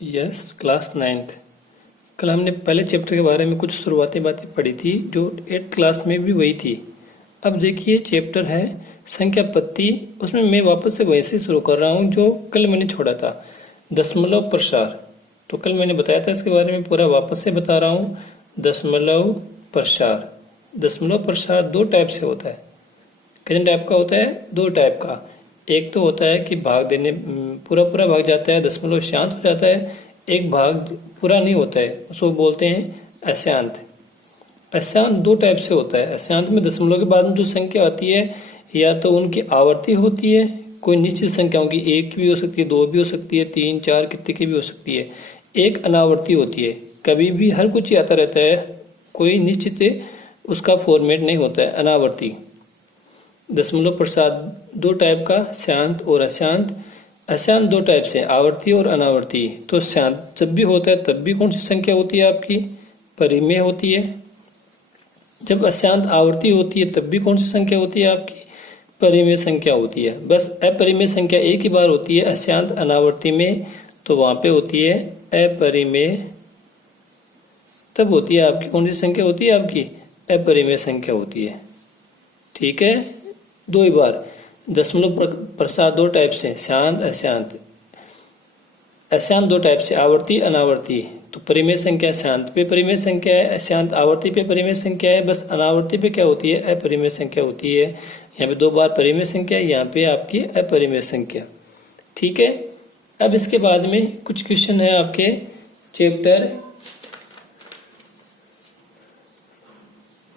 Yes, class 9th। कल हमने पहले चैप्टर के बारे में कुछ शुरुआती बातें पढ़ी थी जो 8th क्लास में भी वही थी। अब देखिए चैप्टर है संख्या पत्ती। उसमें मैं वापस से वैसे शुरू कर रहा हूँ जो कल मैंने छोड़ा था, दशमलव प्रसार। तो कल मैंने बताया था इसके बारे में, पूरा वापस से बता रहा हूँ। दशमलव प्रसार, दशमलव प्रसार दो टाइप से होता है। कितने टाइप का होता है? दो टाइप का। एक तो होता है कि भाग देने पूरा पूरा भाग जाता है, दशमलव शांत हो जाता है। एक भाग पूरा नहीं होता है, उसको बोलते हैं अशांत। अशांत दो टाइप से होता है। अशांत में दशमलव के बाद में जो संख्या आती है या तो उनकी आवर्ती होती है, कोई निश्चित संख्या होगी, एक भी हो सकती है, दो भी हो सकती है, तीन चार कितने की भी हो सकती है। एक अनावर्ती होती है, कभी भी हर कुछ आता रहता है, कोई निश्चित उसका फॉर्मेट नहीं होता है, अनावर्ती। दशमलव प्रसार दो टाइप का, शांत और अशांत। अशांत दो टाइप से, आवर्ती और अनावर्ती। तो शांत जब भी होता है तब भी कौन सी संख्या होती है आपकी? परिमेय होती है। जब अशांत आवर्ती होती है तब भी कौन सी संख्या होती है आपकी? परिमेय संख्या होती है। बस अपरिमेय संख्या एक ही बार होती है अशांत अनावर्ती में, तो वहां पे होती है अपरिमेय। तब होती है आपकी कौन सी संख्या होती है? आपकी अपरिमेय संख्या होती है। ठीक है, दो ही बार। दशमलव प्रसार दो टाइप से, शांत अशांत। अशांत दो टाइप से, आवर्ती अनावर्ती। तो परिमेय संख्या शांत पे परिमेय संख्या है, अशांत आवर्ती पे परिमेय संख्या है। बस अनावर्ती पे क्या होती है? अपरिमेय संख्या होती है। यहाँ पे दो बार परिमेय संख्या, यहाँ पे आपकी अपरिमेय संख्या। ठीक है, अब इसके बाद में कुछ क्वेश्चन है आपके चैप्टर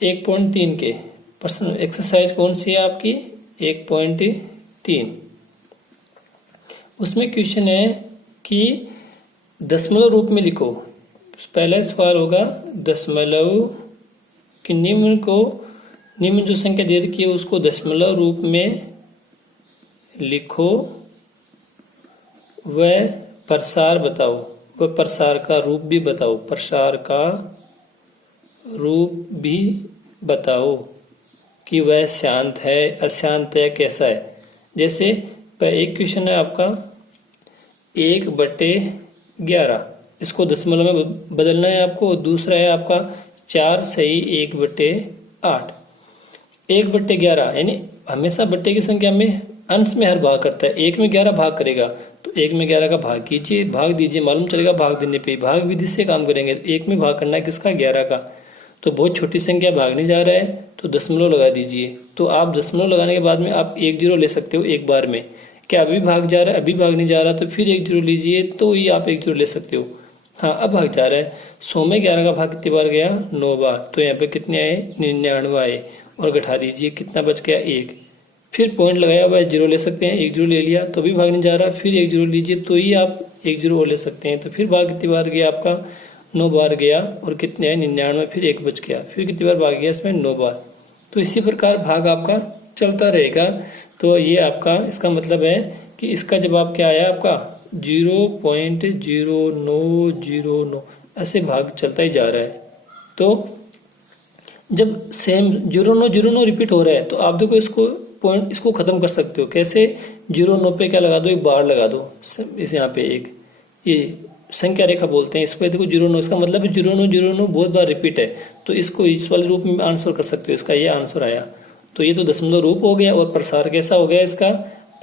1.3 के। प्रश्न एक्सरसाइज कौन सी है आपकी? 1.3। उसमें क्वेश्चन है कि दशमलव रूप में लिखो। पहला सवाल होगा दशमलव कि निम्न जो संख्या दे रखी है उसको दशमलव रूप में लिखो, वह प्रसार बताओ, वह प्रसार का रूप भी बताओ, प्रसार का रूप भी बताओ कि वह शांत है, अशांत है, कैसा है। जैसे एक क्वेश्चन है आपका 1/11, इसको दशमलव में बदलना है आपको। दूसरा है आपका 4 सही 1/8। 1/11 यानी हमेशा बट्टे की संख्या में अंश में हर भाग करता है। एक में 11 भाग करेगा तो एक में 11 का भाग कीजिए, भाग दीजिए, मालूम चलेगा भाग देने पे। भाग विधि से काम करेंगे। एक में भाग करना है किसका? 11 का। तो बहुत छोटी संख्या भागने जा रहा है तो दशमलव लगा दीजिए। तो आप दशमलव लगाने के बाद में आप 1 0 ले सकते हो एक बार में। क्या अभी भाग जा रहा है? अभी भाग नहीं जा रहा तो फिर 1 0 लीजिए, तो ही आप 1 0 ले सकते हो। हाँ, अब भाग जा रहा है। 100 में 11 का भाग कितनी बार गया? 9 बार। तो यहाँ पे कितने आए? 99 आए। और घटा दीजिए, कितना बच गया? 1। फिर पॉइंट लगाया हुआ है, 0 ले सकते हैं। 1 0 ले लिया तो भी भाग नहीं जा रहा, फिर 1 0 लीजिए तो ही आप 1 0 और ले सकते हैं। तो फिर भाग कितनी बार गया आपका? 9 बार गया। और कितने हैं? 99। फिर 1 बच गया। फिर कितनी बार भाग गया इसमें? 9 बार। तो इसी प्रकार भाग आपका चलता रहेगा। तो ये आपका इसका मतलब है कि इसका जवाब क्या आया आपका? 0.0909। ऐसे भाग चलता ही जा रहा है। तो जब सेम 0.909 रिपीट हो रहा है तो आप देखो इसको पॉइंट इसको खत्म कर सकते हो। कैसे? 0.9 पे क्या लगा दो? एक बार लगा दो। इस यहाँ पे एक ये संख्या रेखा बोलते हैं इसको। देखो 0.9, इसका मतलब 0.909 बहुत बार रिपीट है। तो इसको इस वाले रूप में आंसर कर सकते हो। इसका ये आंसर आया। तो ये तो दशमलव रूप हो गया। और प्रसार कैसा हो गया इसका?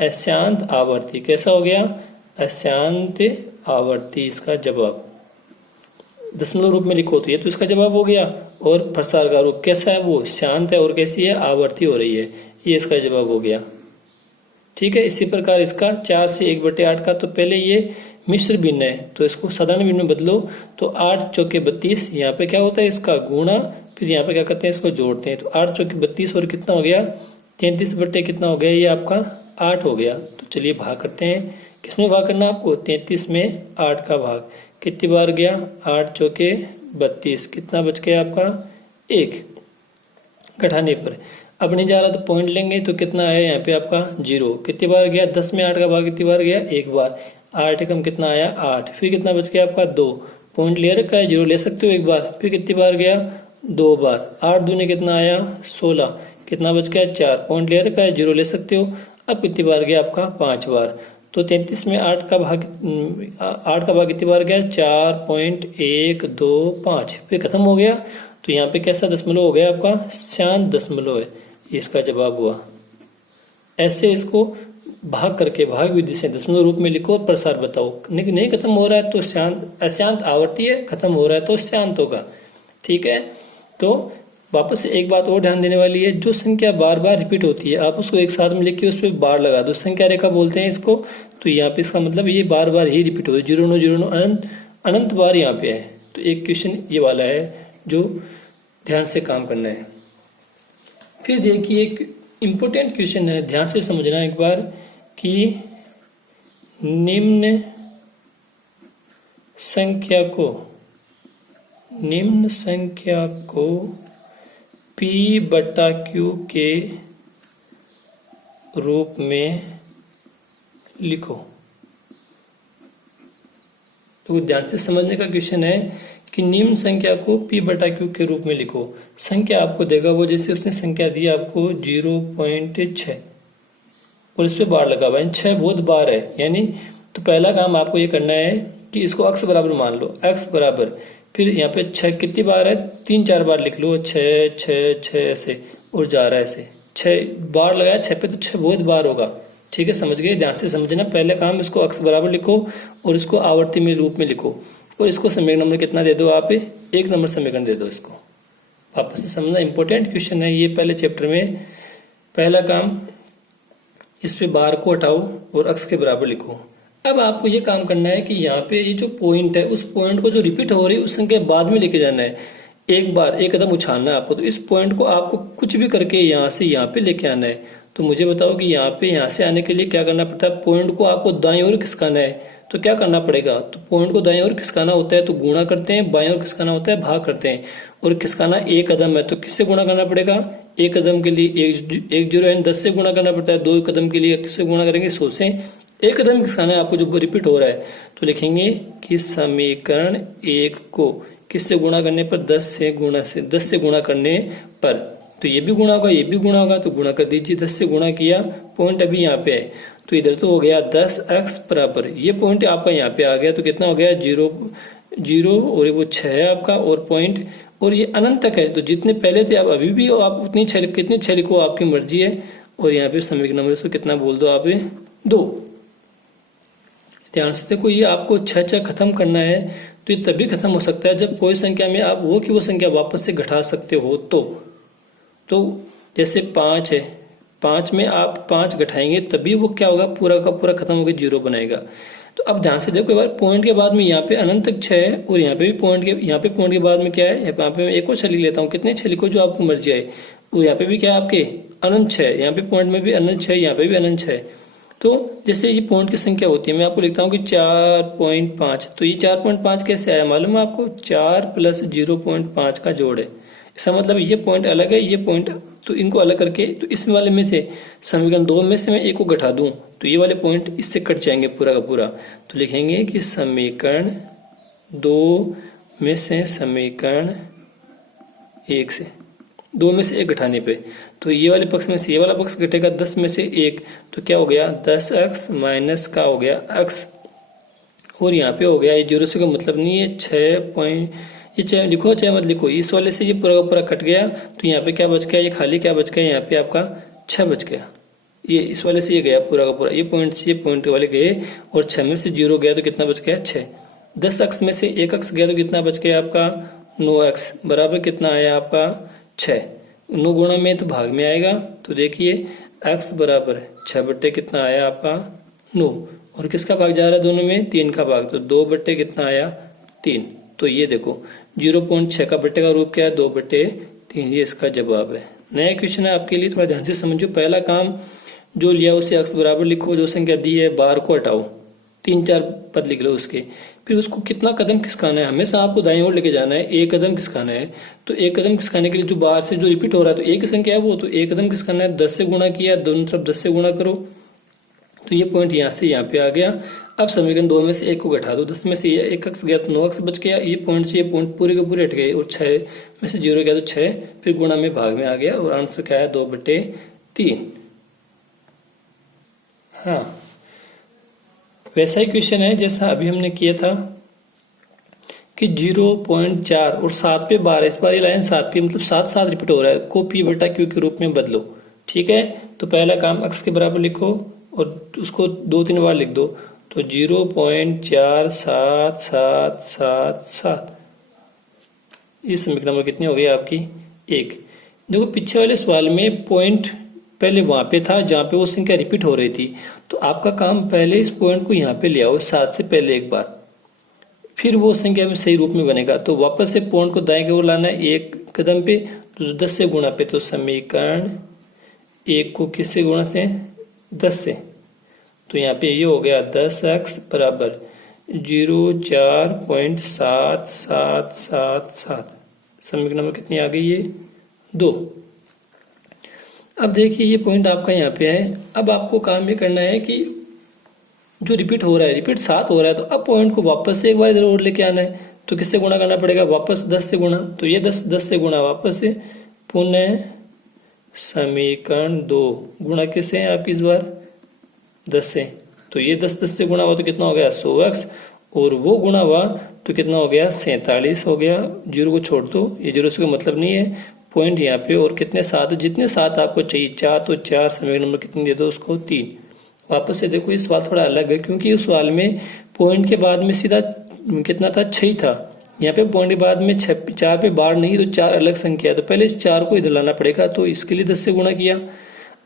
अशांत आवर्ती। कैसा हो गया? अशांत आवर्ती इसका जवाब। दशमलव रूप में लिखो तो ये तो इसका जवाब हो गया। और प्रसार का रूप कैसा है? वो शांत है। और कैसी है? आवर्ती हो रही है। ये इसका जवाब हो गया। ठीक है, इसी प्रकार इसका 4 से 1/8 का, तो पहले ये मिश्र भिन्न है तो इसको साधारण भिन्न में बदलो। तो 8 चौके 32, यहाँ पे क्या होता है? इसका गुणा। फिर यहाँ पे क्या करते हैं? इसको जोड़ते हैं। तो 8 चौके 32 और कितना हो गया? 33 बट्टे कितना हो गया? ये आपका 8 हो गया। तो चलिए भाग करते हैं। किसमें भाग करना आपको? 33 में 8 का भाग। कितनी बार गया? 8 चौके 32। कितना बच गया आपका? 1। घटाने पर अब नहीं जा रहा तो पॉइंट लेंगे तो कितना आया यहाँ पे आपका? 0। कितनी बार गया? 10 में 8 का भाग कितनी बार गया? एक बार। 8 एकम कितना आया? 8। फिर कितना बच गया आपका? 2। पॉइंट ले रखा है, 0 ले सकते हो एक बार। फिर कितनी बार गया? 2 बार। 8 दूने कितना आया? 16। कितना बच गया? 4। पॉइंट ले रखा है, 0 ले सकते हो। अब कितनी बार गया आपका? 5 बार। तो 33 में 8 का भाग कितनी बार गया? 4.125 फिर खत्म हो गया। तो यहाँ पे कैसा दशमलव हो गया आपका? शांत दशमलव है, ये इसका जवाब हुआ। ऐसे इसको भाग करके भाग विधि से दशमलव रूप में लिखो और प्रसार बताओ। नहीं खत्म हो रहा है तो शांत अशांत आवर्ती है, खत्म हो रहा है तो शांत होगा। ठीक है, तो वापस से एक बात और ध्यान देने वाली है, जो संख्या बार बार रिपीट होती है आप उसको एक साथ में लिख के उस पर बार लगा दो, संख्या रेखा बोलते हैं इसको। तो यहाँ पे इसका मतलब ये बार बार ही रिपीट हो रही है, 0 अनंत बार यहाँ पे है। तो एक क्वेश्चन ये वाला है जो ध्यान से काम करना है। फिर देखिए एक इम्पोर्टेंट क्वेश्चन है, ध्यान से समझना एक बार कि निम्न संख्या को P/Q के रूप में लिखो। तो ध्यान से समझने का क्वेश्चन है कि निम्न संख्या को P/Q के रूप में लिखो। संख्या आपको देगा वो, जैसे उसने संख्या दी आपको 0.6 और इस पे बार लगा हुआ है, 6 बहुत बार है यानी। तो पहला काम आपको ये करना है कि इसको x बराबर मान लो, x बराबर, फिर यहाँ पे 6 कितनी बार है? 3-4 बार लिख लो, 6 6 6 ऐसे, और जा रहा है ऐसे, 6 बार लगाया 6 पे, तो 6 बहुत बार होगा। ठीक है, समझ गए? ध्यान से समझना, पहले काम इसको x बराबर लिखो और इसको आवर्ती में रूप में लिखो, और इसको समीकरण नंबर कितना दे दो आप? 1 नंबर समीकरण दे दो इसको। वापस से समझना, इंपॉर्टेंट क्वेश्चन है ये पहले चैप्टर में। पहला काम, इस पे बार को हटाओ और x के बराबर लिखो। अब आपको ये काम करना है कि यहाँ पे ये जो पॉइंट है, उस पॉइंट को जो रिपीट हो रही है उस संख्या बाद में लेके जाना है। एक कदम उछालना है आपको। तो इस पॉइंट को आपको कुछ भी करके यहाँ से यहाँ पे लेके आना है। तो मुझे बताओ कि यहाँ से आने के लिए क्या करना पड़ता है? पॉइंट को आपको दाईं ओर खिसकाना है। तो क्या करना पड़ेगा? तो पॉइंट को दाईं ओर खिसकाना होता है तो गुणा करते हैं, बाईं ओर खिसकाना होता है भाग करते हैं। और खिसकाना 1 कदम है तो किससे गुणा करना पड़ेगा? 1 कदम के लिए 1 0 यानी 10 से गुणा करना पड़ता है। 2 कदम के लिए किससे गुणा करेंगे? 100 से। 1 कदम खिसकाना है आपको जो रिपीट हो रहा है। तो लिखेंगे कि समीकरण 1 को किससे गुणा करने पर? 10 से गुणा करने पर। तो ये भी गुणा होगा, ये भी गुणा होगा, तो गुणा कर दीजिए। 10 से गुणा किया, पॉइंट अभी यहाँ पे है तो इधर तो हो गया 10x बराबर, ये पॉइंट आपका यहाँ पे आ गया तो कितना हो गया? 0 और वो 6 है आपका, और पॉइंट, और ये अनंत तक है। तो जितने पहले थे आप अभी भी हो, आप उतनी कितनी 6 लिखो, आपकी मर्जी है। और यहाँ पे समीकरण नंबर इसको कितना बोल दो आप? 2। ध्यान से देखो, ये आपको 6 खत्म करना है। तो ये तभी खत्म हो सकता है जब कोई संख्या में आप वो संख्या वापस से घटा सकते हो। तो जैसे 5 है, 5 में आप 5 घटाएंगे तभी वो क्या होगा? पूरा का पूरा खत्म होकर 0 बनाएगा। तो अब ध्यान से देखो, एक बार पॉइंट के बाद में यहाँ पे अनंत तक 6 है, और यहाँ पे भी पॉइंट के बाद में क्या है? यहाँ पे मैं एक और 6 लिख लेता हूँ। कितने 6 लिखो जो आपको मर्जी आए। और यहाँ पे भी क्या है आपके? अनंत 6। यहाँ पे पॉइंट में भी अनंत 6, यहाँ पे भी अनंत 6। तो जैसे ये पॉइंट की संख्या होती है, मैं आपको लिखता हूँ कि 4.5। तो ये 4.5 कैसे आया मालूम है आपको? 4 + 0.5 का जोड़ है। इसका मतलब ये पॉइंट अलग है, ये पॉइंट, तो इनको अलग करके, तो इस वाले में से समीकरण 2 में से मैं 1 को घटा दूं तो ये वाले पॉइंट इससे कट जाएंगे पूरा का पूरा। तो लिखेंगे कि समीकरण 2 में से समीकरण 1 से 2 में से 1 घटाने पे, तो ये वाले पक्ष में से ये वाला पक्ष घटेगा 10 में से 1, तो क्या हो गया? 10x माइनस का हो गया x, और यहाँ पे हो गया ये 0 से का मतलब नहीं है 6 ये 6 लिखो, 6 मत लिखो। इस वाले से ये पूरा का पूरा कट गया तो यहाँ पे क्या बच गया? ये खाली क्या बच गया? यहाँ पे आपका 6 बच गया। ये इस वाले से ये गया पूरा का पूरा, ये पॉइंट से ये पॉइंट वाले गए, और 6 में से 0 गया तो कितना बच गया? 6। 10x में से 1x गया तो कितना बच गया आपका? 9x बराबर कितना आया आपका? 6। 9 गुणा में तो भाग में आएगा। तो देखिए x बराबर 6 बट्टे कितना आया आपका? 9। और किसका भाग जा रहा है दोनों में? 3 का भाग, तो 2 बट्टे कितना आया? 3। तो ये देखो 0.6 का बट्टे का रूप क्या है? 2/3। ये इसका जवाब है। नया क्वेश्चन है आपके लिए, थोड़ा ध्यान से समझो। पहला काम जो लिया उसे x बराबर लिखो, जो संख्या दी है बार को हटाओ, 3-4 पद लिख लो उसके। फिर उसको कितना कदम खिसकाना है? हमेशा आपको दाईं ओर लेके जाना है, 1 कदम खिसकाना है। तो 1 कदम खिसकाने के लिए जो बाहर से जो रिपीट हो रहा है, तो एक ही संख्या है वो, तो 1 कदम खिसकाना है। 10 से गुणा किया, दोनों तरफ 10 से गुणा करो, तो ये पॉइंट यहाँ से यहाँ पे आ गया। अब समीकरण 2 में से 1 को घटा दो, 10 में से ये 1x गया तो 9x बच गया। ये पॉइंट से ये पॉइंट पूरे के पूरे हट गए, और 6 में से 0 गया तो 6, फिर गुणा में भाग में आ गया, और आंसर क्या है? 2/3। हाँ, वैसा ही क्वेश्चन है जैसा अभी हमने किया था कि 0.4 और 7 पे 12, इस बार ये लाइन 7 पे मतलब 7 7 रिपीट हो रहा है, को P बटा Q के रूप में बदलो। ठीक है, तो पहला काम x के बराबर लिखो और उसको 2-3 बार लिख दो, तो 0.477777, ये समीकरण नंबर कितनी हो गई आपकी? 1। देखो पीछे वाले सवाल में पॉइंट पहले वहां पे था जहां पे वो संख्या रिपीट हो रही थी, तो आपका काम पहले इस पॉइंट को यहाँ पे ले आओ 7 से पहले एक बार, फिर वो संख्या में सही रूप में बनेगा। तो वापस से पॉइंट को दाएं की ओर लाना है एक कदम पे, तो 10 से गुणा पे, तो समीकरण 1 को किससे गुणा से? 10 से। तो यहाँ पे ये हो गया 10x बराबर 04.7777। समीकरण नंबर कितनी आ गई? ये 2। अब देखिए ये पॉइंट आपका यहाँ पे है। अब आपको काम ये करना है कि जो रिपीट हो रहा है, रिपीट 7 हो रहा है, तो अब पॉइंट को वापस से एक बार इधर और लेके आना है, तो किससे गुणा करना पड़ेगा? वापस 10 से गुणा, तो ये 10 से गुणा वापस से, पुनः समीकरण 2 गुणा किससे है आपकी इस बार? 10 से। तो ये 10 से गुणा हुआ तो कितना हो गया? 100x, और वो गुणा हुआ तो कितना हो गया? 47 हो गया। 0 को छोड़ दो, ये 0 से कोई मतलब नहीं है, पॉइंट यहाँ पे, और कितने 7, जितने 7 आपको चाहिए 4, तो 4, समीकरण नंबर कितनी दे दो उसको? 3। वापस से देखो ये सवाल थोड़ा अलग है, क्योंकि उस सवाल में पॉइंट के बाद में सीधा कितना था? 6 था। यहाँ पे पॉइंट के बाद में 4 पे बार नहीं, तो 4 अलग संख्या है, तो पहले इस 4 को इधर लाना पड़ेगा, तो इसके लिए 10 से गुणा किया।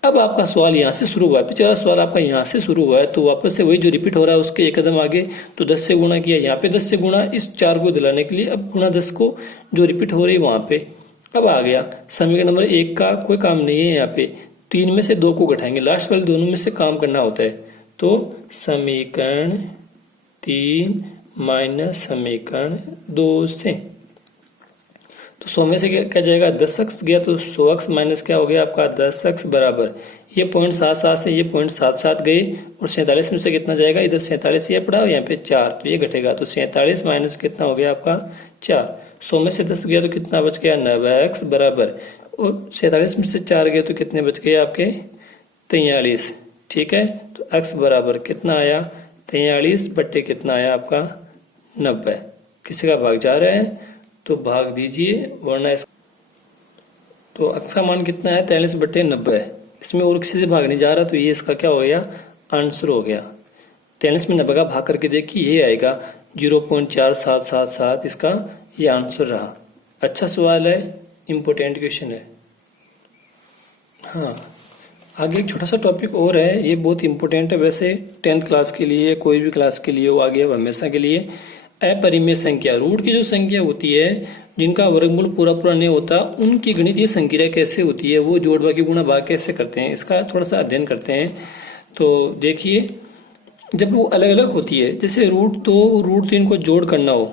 अब आपका सवाल यहाँ से शुरू हुआ है, पिछला सवाल आपका यहाँ से शुरू हुआ है, तो वापस से वही जो रिपीट हो रहा है उसके एक कदम आगे, तो 10 से गुणा किया, यहाँ पे 10 से गुणा इस 4 को दिलाने के लिए, अब गुणा 10 को जो रिपीट हो रही है वहां पे। अब आ गया समीकरण नंबर 1 का कोई काम नहीं है, यहाँ पे 3 में से 2 को घटाएंगे, लास्ट वाले दोनों में से काम करना होता है, तो समीकरण 3 माइनस समीकरण 2 से, तो 100 में से क्या जाएगा? 10x गया, तो 100x माइनस क्या हो गया आपका? 10x बराबर, ये 0.77 से ये 0.77 गए, और 47 में से कितना जाएगा? इधर 47 ये पड़ा और यहाँ पे 4, तो ये घटेगा, तो 47 माइनस कितना हो गया आपका? 4। 100 में से 10 गया तो कितना बच गया? 9x बराबर, और 47 में से 4 गया तो कितने बच गए आपके? 43। ठीक है, तो x बराबर कितना आया? 43 बट्टे कितना आया आपका? 90। किसी का भाग जा रहा है तो भाग दीजिए, वरना तो x का मान कितना है? 43 बट्टे 90 है, इसमें और किसी से भाग नहीं जा रहा, तो ये इसका क्या हो गया? आंसर हो गया। 43 में 90 का भाग करके देखिए, ये आएगा 0.4777, इसका ये आंसर रहा। अच्छा सवाल है, इम्पोर्टेंट क्वेश्चन है। हाँ, आगे एक छोटा सा टॉपिक और है, ये बहुत इंपॉर्टेंट है वैसे 10th क्लास के लिए, कोई भी क्लास के लिए हो, आगे हमेशा के लिए। अपरिमेय संख्या, रूट की जो संख्या होती है जिनका वर्गमूल पूरा पूरा नहीं होता, उनकी गणितीय संक्रिया कैसे होती है, वो जोड़ भाग गुणा भाग कैसे करते हैं, इसका थोड़ा सा अध्ययन करते हैं। तो देखिए, जब वो अलग अलग होती है, जैसे रूट 3 को जोड़ करना हो,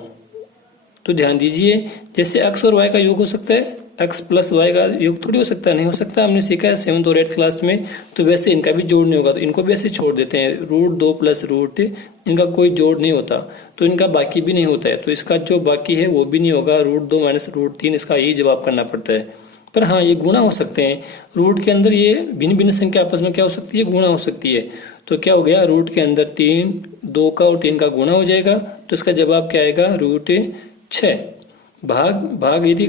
तो ध्यान दीजिए, जैसे x और y का योग हो सकता है, x प्लस y का योग थोड़ी हो सकता है, नहीं हो सकता, हमने सीखा है 7th और 8th क्लास में। तो वैसे इनका भी जोड़ नहीं होगा, तो इनको भी ऐसे छोड़ देते हैं, √2 प्लस रूट, इनका कोई जोड़ नहीं होता, तो इनका बाकी भी नहीं होता है, तो इसका जो बाकी है वो भी नहीं होगा, √2 माइनस √3, इसका यही जवाब करना पड़ता है। पर हाँ, ये गुणा हो सकते हैं, रूट के अंदर ये भिन्न भिन्न संख्या आपस में क्या हो सकती है? गुणा हो सकती है। तो क्या हो गया? रूट के अंदर 3, 2 का और 3 का गुणा हो जाएगा, तो इसका जवाब क्या आएगा? √6। भाग यदि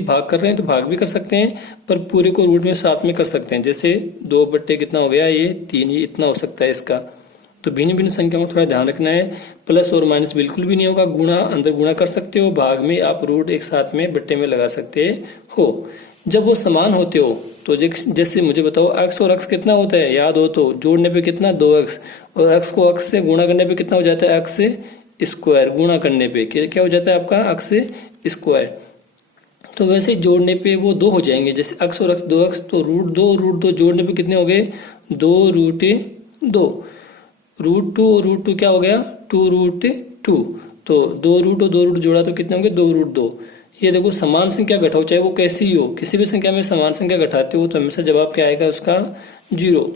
भाग कर रहे हैं तो भाग भी कर सकते हैं, पर पूरे को रूट में साथ में कर सकते हैं, जैसे 2 बट्टे कितना हो गया? ये 3, ये इतना हो सकता है इसका। तो भिन्न भिन्न संख्या में थोड़ा ध्यान रखना है, प्लस और माइनस बिल्कुल भी नहीं होगा, गुणा अंदर गुणा कर सकते हो, भाग में आप रूट एक साथ में बट्टे में लगा सकते हो। जब वो समान होते हो, तो जैसे मुझे बताओ, x और x कितना होता है? याद हो तो, जोड़ने पे कितना? 2x, और x को x से गुणा करने पे कितना हो जाता है? x से स्क्वायर, गुणा करने पे क्या हो जाता है आपका? x से स्क्वायर। तो वैसे जोड़ने पे वो 2 हो जाएंगे, जैसे x और x 2x, तो √2 जोड़ने पे कितने हो गए? 2√2। √2 और √2 क्या हो गया? 2√2। तो 2 और 2 जोड़ा तो कितने होंगे? 2√2। ये देखो, समान संख्या घटाओ, चाहे वो कैसी ही हो, किसी भी संख्या में समान संख्या घटाते हो तो हमेशा जवाब क्या आएगा उसका? 0।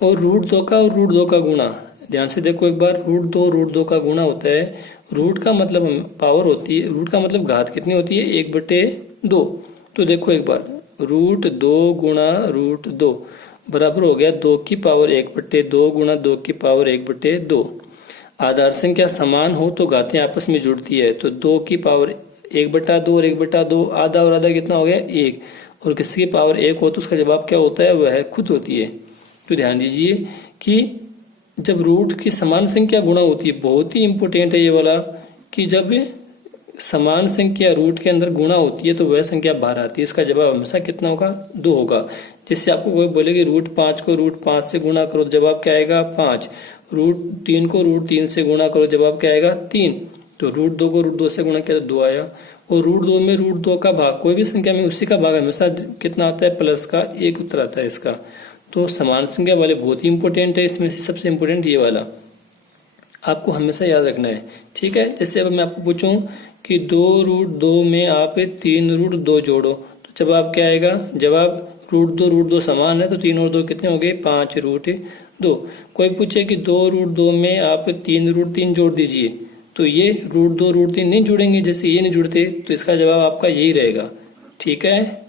और √2 का और √2 का गुणा, ध्यान से देखो एक बार, √2 का गुणा होता है, रूट का मतलब पावर होती है, रूट का मतलब घात कितनी होती है? 1/2। तो देखो एक बार, √2 गुणा √2, बराबर हो गया 2 की पावर 1/2 गुणा 2 की पावर 1/2। आधार संख्या समान हो तो घातें आपस में जुड़ती है, तो 2 की पावर 1/2 और 1/2, आधा और आधा कितना हो गया 1, और किसी की पावर 1 हो तो उसका जवाब क्या होता है, वह खुद होती है। तो ध्यान दीजिए कि जब रूट की समान संख्या गुणा होती है, बहुत ही इंपॉर्टेंट है ये वाला, कि जब समान संख्या रूट के अंदर गुणा होती है तो वह संख्या बाहर आती है, इसका जवाब हमेशा कितना होगा, 2 होगा। जैसे आपको कोई बोले कि √5 को √5 से गुणा करो, जवाब क्या आएगा 5। √3 को √3 से गुणा करो, जवाब क्या आएगा 3। तो √2 को √2 से गुणा किया तो 2 आया। और √2 में √2 का भाग, कोई भी संख्या में उसी का भाग हमेशा कितना आता है, प्लस का 1 उत्तर आता है इसका। तो समान संख्या वाले बहुत ही इंपॉर्टेंट है, इसमें से सबसे इंपॉर्टेंट ये वाला आपको हमेशा याद रखना है, ठीक है। जैसे अब मैं आपको पूछूं कि 2√2 में आप 3√2 जोड़ो, तो जवाब क्या आएगा, जवाब √2 समान है तो 3 और 2 कितने हो गए, 5√2। कोई पूछे कि 2√2 में आप 3√3 जोड़ दीजिए, तो ये √2 √3 नहीं जुड़ेंगे, जैसे ये नहीं जुड़ते, तो इसका जवाब आपका यही रहेगा, ठीक है।